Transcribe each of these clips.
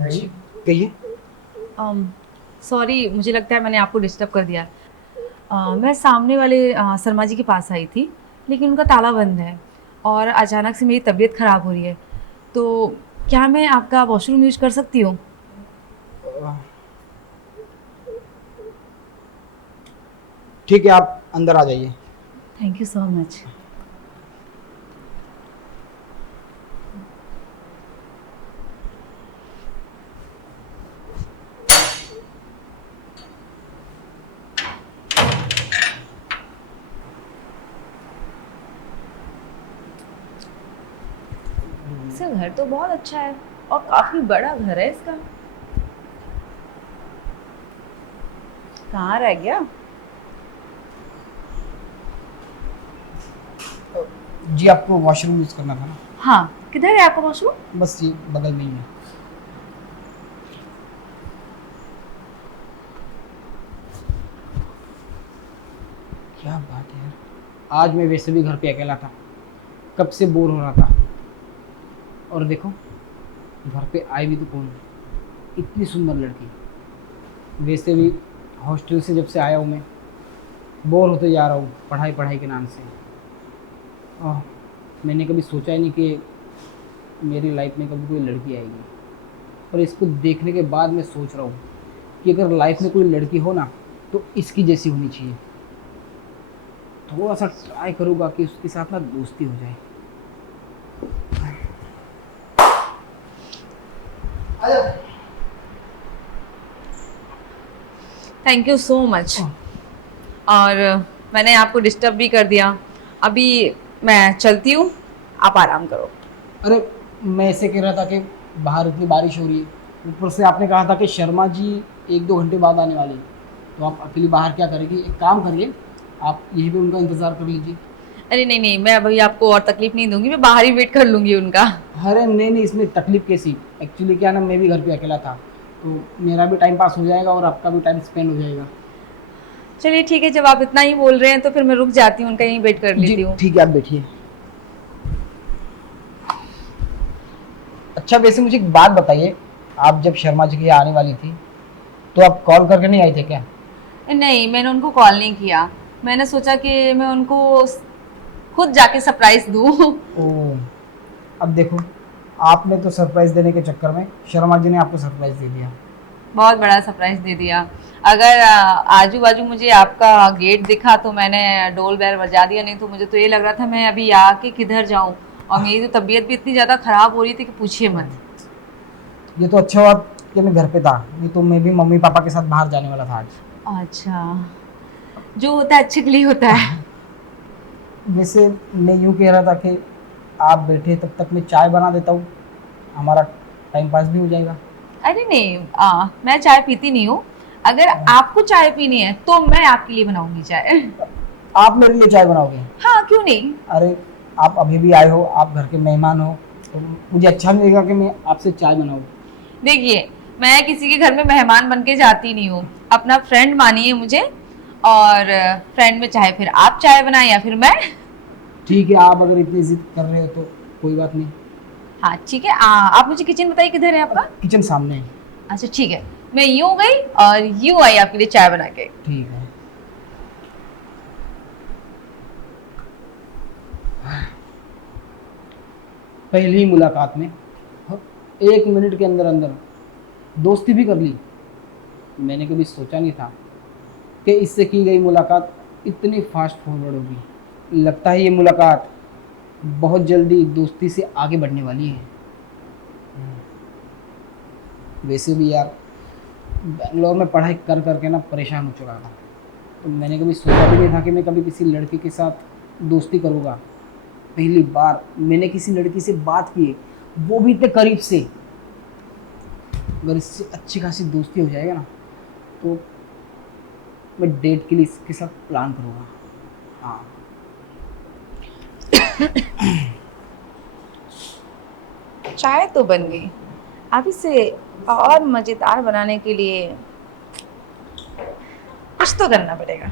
जी कहिए। सॉरी, मुझे लगता है मैंने आपको डिस्टर्ब कर दिया। मैं सामने वाले शर्मा जी के पास आई थी, लेकिन उनका ताला बंद है और अचानक से मेरी तबीयत ख़राब हो रही है। तो क्या मैं आपका वॉशरूम यूज़ कर सकती हूँ? ठीक है, आप अंदर आ जाइए। Thank you so much. इसका घर तो बहुत अच्छा है और काफ़ी बड़ा घर है इसका। कहाँ रह गया? जी आपको वॉशरूम यूज़ करना था ना? हाँ, किधर है आपका वॉशरूम? बस ये बगल में ही है। क्या बात है यार, आज मैं वैसे भी घर पे अकेला था, कब से बोर हो रहा था। और देखो, घर पे आई भी तो कौन है, इतनी सुंदर लड़की। वैसे भी हॉस्टल से जब से आया हूँ मैं, बोर होते जा रहा हूँ पढ़ाई पढ़ाई के नाम से। आह, मैंने कभी सोचा ही नहीं कि मेरी लाइफ में कभी कोई लड़की आएगी। और इसको देखने के बाद मैं सोच रहा हूँ कि अगर लाइफ में कोई लड़की हो ना, तो इसकी जैसी होनी चाहिए। थोड़ा सा ट्राई करूँगा कि उसके साथ ना दोस्ती हो जाए। Thank you so much. और मैंने आपको डिस्टर्ब भी कर दिया। अभी मैं चलती हूँ, आप आराम करो। अरे, मैं ऐसे कह रहा था कि बाहर इतनी बारिश हो रही है, ऊपर से आपने कहा था कि शर्मा जी 1-2 घंटे बाद आने वाले हैं, तो आप अकेली बाहर क्या करेगी? एक काम करिए, आप यहीं पे उनका इंतज़ार कर लीजिए। अरे नहीं नहीं, मैं अभी आपको और तकलीफ नहीं दूंगी, मैं बाहर ही वेट कर लूंगी उनका। अरे नहीं नहीं, इसमें तकलीफ कैसी? एक्चुअली क्या ना, मैं भी घर पे अकेला था, तो मेरा भी टाइम पास हो जाएगा और आपका भी टाइम स्पेंड हो जाएगा। चलिए ठीक है, जब आप इतना ही बोल रहे हैं तो फिर मैं रुक जाती हूँ, उनका यहीं वेट कर जी लेती हूँ। ठीक है, आप बैठिए। अच्छा, वैसे मुझे एक बात बताइए, आप जब शर्मा जी की यहाँ आने वाली थी, तो आप कॉल करके नहीं आई थे क्या? नहीं, मैंने उनको कॉल नहीं किया। मैंने सोचा कि मैं उनको खुद जाके सरप्राइज दूँ। ओह! अब देखो, आपने तो सरप्राइज़ देने के चक्कर में शर्मा जी ने आपको सरप्राइज़ दे दिया। बहुत बड़ा सरप्राइज दे दिया। अगर आजू बाजू मुझे आपका गेट दिखा तो मैंने डोल बैल बजा दिया, नहीं तो मुझे तो ये लग रहा था मैं अभी आके किधर जाऊं। और मेरी तो तबीयत भी इतनी ज़्यादा ख़राब हो रही थी कि पूछिए मत। ये तो अच्छा हुआ कि मैं घर पे था, नहीं तो मैं भी मम्मी पापा के साथ बाहर जाने वाला था आज। अच्छा, जो होता है अच्छे के लिए होता है। वैसे मैं यूँ कह रहा था कि आप बैठे तब तक मैं चाय बना देता हूँ, हमारा टाइम पास भी हो जाएगा। अरे नहीं, मैं चाय पीती नहीं हूँ। अगर आपको चाय पीनी है तो मैं आपके लिए बनाऊंगी चाय। आप मेरे लिए चाय बनाओगे? हाँ, क्यों नहीं। अरे, आप अभी भी आए हो, आप घर के मेहमान हो, तो मुझे अच्छा नहीं लगेगा कि मैं आपसे चाय बनाऊँ। देखिए, मैं किसी के घर में मेहमान बन के जाती नहीं हूँ। अपना फ्रेंड मानिए मुझे। और फ्रेंड में चाहे फिर आप चाय बनाएं या फिर मैं। ठीक है, आप अगर इतनी ज़िद कर रहे हो तो कोई बात नहीं। हाँ ठीक है, आप मुझे किचन बताइए किधर है आपका। किचन सामने है। अच्छा ठीक है, मैं यूँ गई और यूँ आई आपके लिए चाय बना के। ठीक है। पहली ही मुलाकात में 1 मिनट के अंदर अंदर दोस्ती भी कर ली। मैंने कभी सोचा नहीं था कि इससे की गई मुलाकात इतनी फास्ट फॉरवर्ड होगी। लगता है ये मुलाकात बहुत जल्दी दोस्ती से आगे बढ़ने वाली है। वैसे भी यार, बैंगलोर में पढ़ाई कर करके ना परेशान हो चुका था, तो मैंने कभी सोचा भी नहीं था कि मैं कभी किसी लड़की के साथ दोस्ती करूँगा। पहली बार मैंने किसी लड़की से बात की है, वो भी इतने करीब से। अगर इससे अच्छी खासी दोस्ती हो जाएगा ना, तो मैं डेट के लिए इसके साथ प्लान करूँगा। हाँ। चाय तो बन गई। अब इसे और मज़ेदार बनाने के लिए कुछ तो करना पड़ेगा।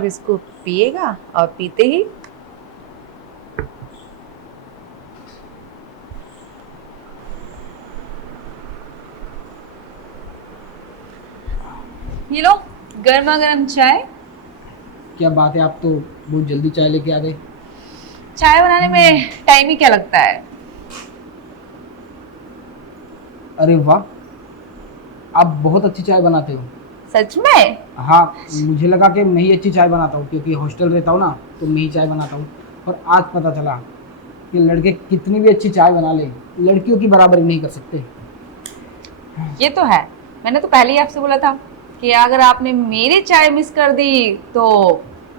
अब इसको पिएगा और पीते ही ये लो गर्मा गर्म चाय। क्या बात है, आप तो बहुत जल्दी चाय लेके आ गए। चाय बनाने में टाइम ही क्या लगता है। अरे वाह, आप बहुत अच्छी चाय बनाते हो। सच में? हाँ, मुझे लगा कि मैं ही अच्छी चाय बनाता हूँ, क्योंकि हॉस्टल रहता हूँ ना, तो मैं ही चाय बनाता हूँ। और आज पता चला कि लड़के कितनी भी अच्छी चाय बना ले, लड़कियों की बराबरी नहीं कर सकते। ये तो है। मैंने तो पहले ही आपसे बोला था कि अगर आपने मेरी चाय मिस कर दी तो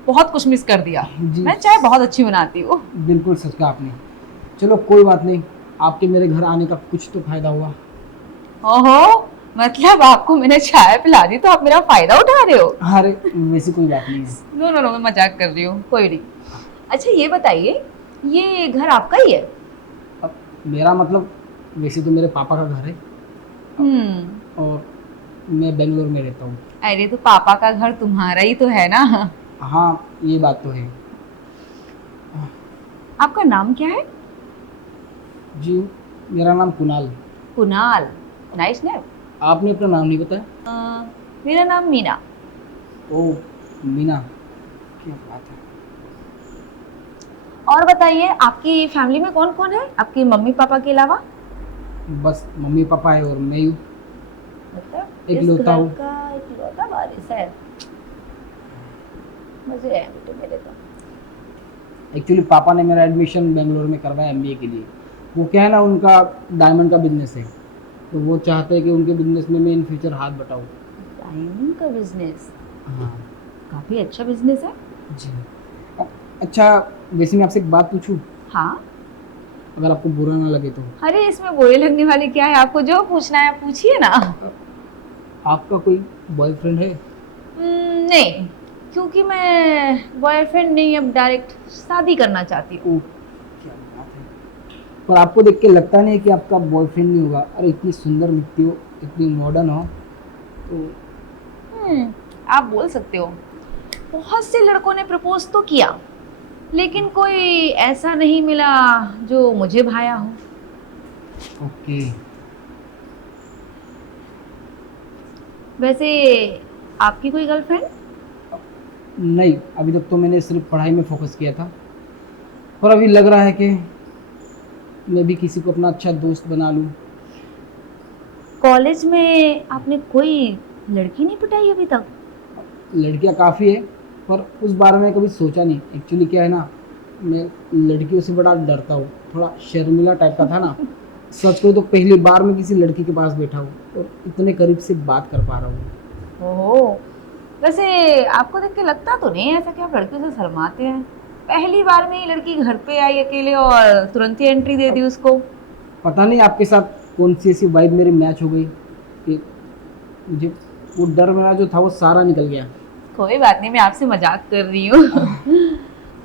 बहुत कुछ मिस कर दिया। जी, मैं चाय बहुत अच्छी बनाती हूँ। बिल्कुल सच कहा आपने। चलो कोई बात नहीं, आपके मेरे घर आने का कुछ तो फायदा हुआ। ओहो, मतलब आपको मैंने चाय पिला दी तो आप मेरा फायदा उठा रहे हो। अरे वैसी कोई बात नहीं है। नो नो नो, मैं मजाक कर रही हूँ, कोई नहीं। अच्छा ये बताइए, ये घर आपका ही है? अब मेरा मतलब, वैसे तो मेरे पापा का घर है, और मैं बेंगलोर में रहता हूँ। अरे तो पापा का घर तुम्हारा ही तो है ना। हाँ, ये बात तो है। आपका नाम क्या है? जी, मेरा नाम कुणाल। Kunal, nice name. आपने अपना नाम नहीं बताया। मेरा नाम मीना। ओ, मीना, क्या बात है। और बताइए, आपकी फैमिली में कौन कौन है आपकी मम्मी पापा के अलावा? बस मम्मी पापा है और मैं हूँ, मतलब एक इस लौता घर हूँ। का इकलौता वारिस है। मजे है बेटे मेरे तो। एक्चुअली पापा ने मेरा एडमिशन बेंगलोर में करवाया एमबीए के लिए। वो क्या है ना, उनका डायमंड का बिजनेस है, तो वो चाहते हैं कि उनके बिजनेस में मैं इन फ्यूचर हाथ बटाऊँ। डायमंड का बिजनेस हाँ काफी अच्छा बिजनेस है। जी। अच्छा, वैसे मैं आपसे एक बात पूछूं, हाँ। अगर आपको बुरा ना लगे तो। अरे इसमें बुरे लगने वाली क्या है, आपको जो पूछना है पूछिए ना। आपका कोई बॉयफ्रेंड है? नहीं, क्योंकि मैं बॉयफ्रेंड नहीं, अब डायरेक्ट शादी करना चाहती हूँ। ओ, क्या बात है। पर आपको देख के लगता नहीं है कि आपका बॉयफ्रेंड नहीं होगा। अरे इतनी सुंदर दिखती हो, इतनी मॉडर्न हो, तो आप बोल सकते हो। बहुत से लड़कों ने प्रपोज तो किया, लेकिन कोई ऐसा नहीं मिला जो मुझे भाया हो। ओके। वैसे आपकी कोई गर्लफ्रेंड? नहीं, अभी तक तो मैंने सिर्फ पढ़ाई में फोकस किया था, पर अभी लग रहा है कि मैं भी किसी को अपना अच्छा दोस्त बना लूँ। कॉलेज में आपने कोई लड़की नहीं पटाई अभी तक? लड़कियां काफ़ी है, पर उस बारे में कभी सोचा नहीं। एक्चुअली क्या है ना, मैं लड़कियों से बड़ा डरता हूँ, थोड़ा शर्मिला टाइप का था ना। सच कहूँ तो पहली बार मैं किसी लड़की के पास बैठा हूँ और इतने करीब से बात कर पा रहा हूँ। ओह, वैसे आपको देख के लगता तो नहीं है ऐसा कि आप लड़कियों से शर्माते हैं। पहली बार में ही लड़की घर पे आई अकेले और तुरंत ही एंट्री दे दी उसको। पता नहीं आपके साथ कौन सी ऐसी वाइब मेरी मैच हो गई कि मुझे वो डर मेरा जो था वो सारा निकल गया। कोई बात नहीं, मैं आपसे मजाक कर रही हूँ।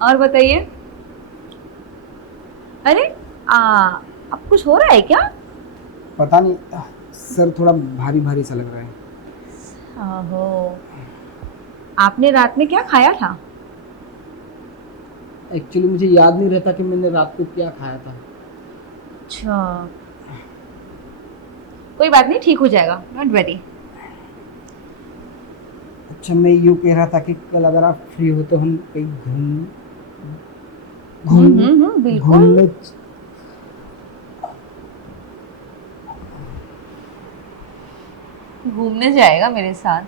और बताइए। अरे अब कुछ हो रहा है क्या? पता नहीं, सर थोड़ा भारी भारी सा लग रहा है। ओहो, आपने रात में क्या खाया था? एक्चुअली मुझे याद नहीं रहता कि मैंने रात को क्या खाया था। अच्छा, कोई बात नहीं, ठीक हो जाएगा, डोंट वरी। अच्छा, मैं यूँ कह रहा था कि कल अगर आप फ्री हो तो हम कहीं घूम बिल्कुल। घूमने। घूमने जाएगा मेरे साथ?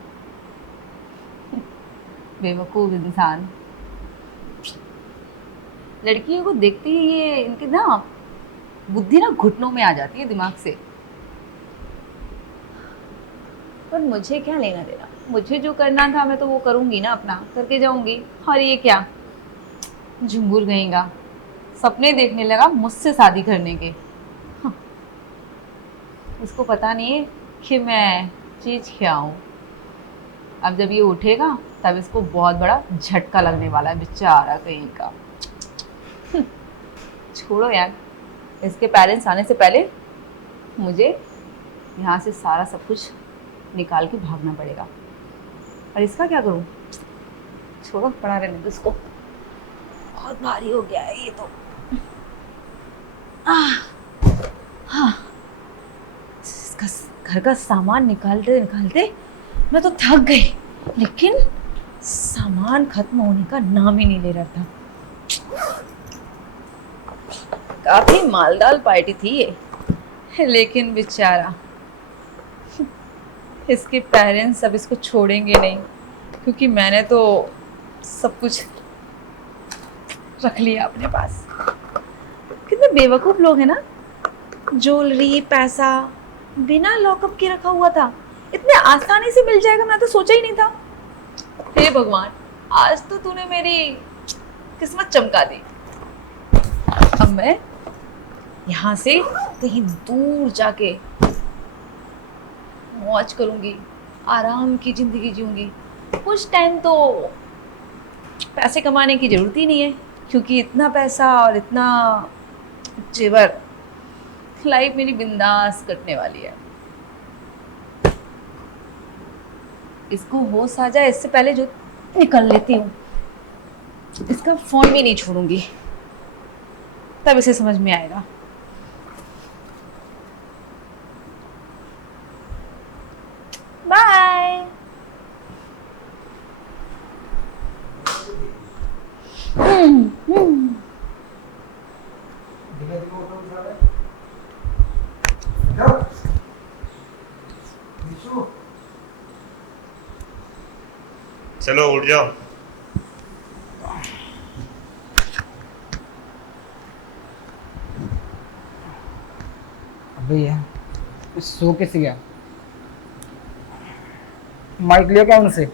बेवकूफ इंसान। लड़कियों को देखते ही ये इनकी ना बुद्धि ना घुटनों में आ जाती है दिमाग से। पर मुझे क्या लेना देना, मुझे जो करना था मैं तो वो करूंगी ना, अपना करके जाऊंगी। और ये क्या झुंगुर गएगा, सपने देखने लगा मुझसे शादी करने के। हाँ, इसको पता नहीं है कि मैं चीज क्या हूँ। अब जब ये उठेगा तब इसको बहुत बड़ा झटका लगने वाला है, बेचारा कहीं का। छोड़ो यार, इसके पेरेंट्स आने से पहले मुझे यहाँ से सारा सब कुछ निकाल के भागना पड़ेगा। और इसका क्या करूँ, छोड़ो, पड़ा रहने दो इसको, बहुत भारी हो गया है ये तो। हाँ, इसका घर का सामान निकालते निकालते मैं तो थक गई, लेकिन सामान खत्म होने का नाम ही नहीं ले रहा था। काफी मालदार पार्टी थी ये, लेकिन बेचारा इसके पेरेंट्स अब इसको छोड़ेंगे नहीं, क्योंकि मैंने तो सब कुछ रख लिया अपने पास। कितने बेवकूफ लोग हैं ना, ज्वेलरी पैसा बिना लॉकअप के रखा हुआ था, इतने आसानी से मिल जाएगा, मैं तो सोचा ही नहीं था। हे भगवान, आज तो तूने मेरी किस्मत चमका दी। अब मैं यहाँ से कहीं दूर जाके मौज करूंगी, आराम की जिंदगी जीऊंगी। कुछ टाइम तो पैसे कमाने की जरूरत ही नहीं है, क्योंकि इतना पैसा और इतना जेवर, लाइफ मेरी बिंदास कटने वाली है। इसको होश आ जाए इससे पहले जो निकल लेती हूँ, इसका फोन भी नहीं छोड़ूंगी, तब इसे समझ में आएगा। बाय। चलो उठ जाओ। अबे यार, सो कैसे गया? माइक लिया क्या उनसे?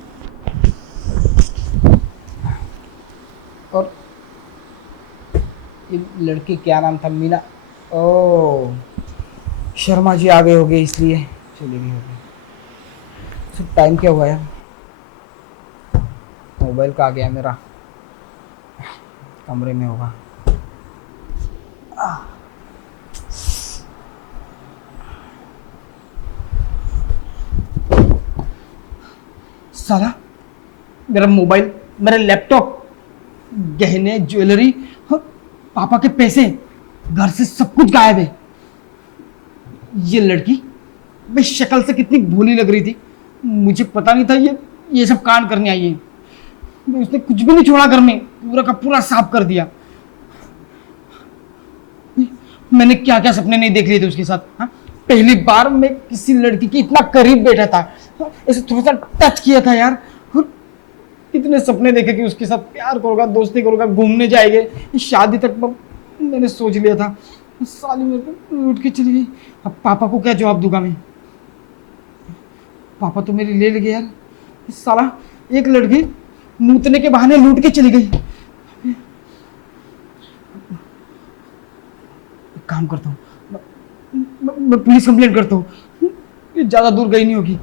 और ये लड़की क्या नाम था? मीना? ओ, शर्मा जी आ गए होंगे इसलिए चली गई होगी। सब टाइम क्या हुआ यार? मोबाइल का आ गया मेरा, कमरे में होगा। साला, मेरा मोबाइल, मेरा लैपटॉप, गहने, ज्वेलरी, पापा के पैसे, घर से सब कुछ गायब है। ये लड़की मैं शक्ल से कितनी भोली लग रही थी, मुझे पता नहीं था ये सब कांड करने आई है। उसने कुछ भी नहीं छोड़ा घर में, पूरा का पूरा साफ कर दिया। मैंने क्या क्या सपने नहीं देख लिए थे उसके साथ। हाँ? पहली बार मैं किसी लड़की के इतना करीब बैठा था, ऐसे थोड़ा सा टच किया था यार। इतने सपने देखे कि उसके साथ प्यार करूंगा, दोस्ती करूंगा, घूमने जाएंगे, शादी तक मैंने सोच लिया था। साली मेरे को लूट के चली गई। अब पापा को क्या जवाब दूंगा मैं? पापा तो मेरी ले गए यार। साला, एक लड़की मूतने के बहाने लूट के चली गई। काम करता हूँ, मैं पुलिस कंप्लेंट करता हूँ, ये ज्यादा दूर गई नहीं होगी।